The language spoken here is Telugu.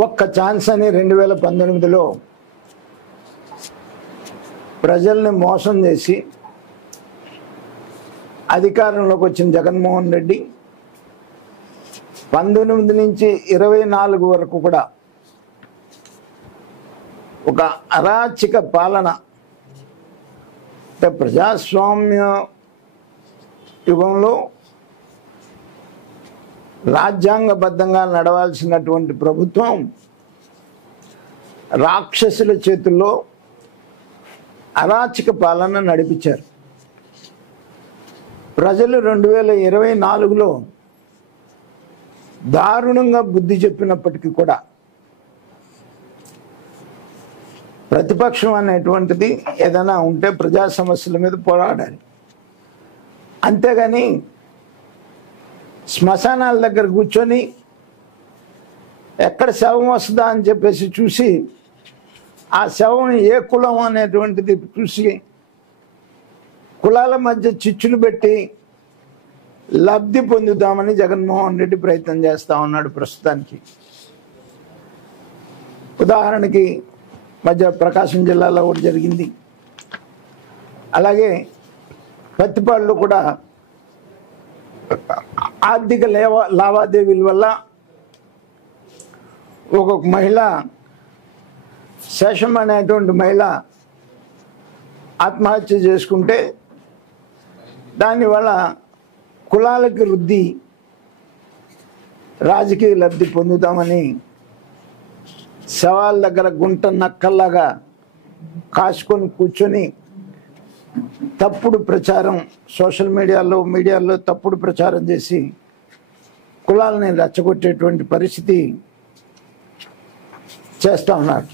ఒక్క ఛాన్స్ అని 2019లో ప్రజల్ని మోసం చేసి అధికారంలోకి వచ్చిన జగన్మోహన్ రెడ్డి 19 నుంచి 24 వరకు కూడా ఒక అరాచక పాలన, ప్రజాస్వామ్య యుగంలో రాజ్యాంగబద్ధంగా నడవాల్సినటువంటి ప్రభుత్వం రాక్షసుల చేతుల్లో అరాచక పాలన నడిపించారు. ప్రజలు 2024లో దారుణంగా బుద్ధి చెప్పినప్పటికీ కూడా ప్రతిపక్షం అనేటువంటిది ఏదైనా ఉంటే ప్రజా సమస్యల మీద పోరాడాలి, అంతేగాని శ్మశానాల దగ్గర కూర్చొని ఎక్కడ శవం వస్తుందా అని చెప్పేసి చూసి ఆ శవం ఏ కులం అనేటువంటిది చూసి కులాల మధ్య చిచ్చులు పెట్టి లబ్ధి పొందుతామని జగన్మోహన్ రెడ్డి ప్రయత్నం చేస్తూ ఉన్నాడు ప్రస్తుతానికి. ఉదాహరణకి మధ్య ప్రకాశం జిల్లాలో ఒకటి జరిగింది. అలాగే పత్తిపాడులో కూడా ఆర్థిక లావాదేవీల వల్ల ఒక మహిళ, శేషం అనేటువంటి మహిళ ఆత్మహత్య చేసుకుంటే దానివల్ల కులాలకి వృద్ధి, రాజకీయ లబ్ధి పొందుతామని శవాల దగ్గర గుంట నక్కల్లాగా కాసుకొని కూర్చొని తప్పుడు ప్రచారం, సోషల్ మీడియాలో తప్పుడు ప్రచారం చేసి కులాలని రెచ్చగొట్టేటువంటి పరిస్థితి చేస్తూ ఉన్నారు.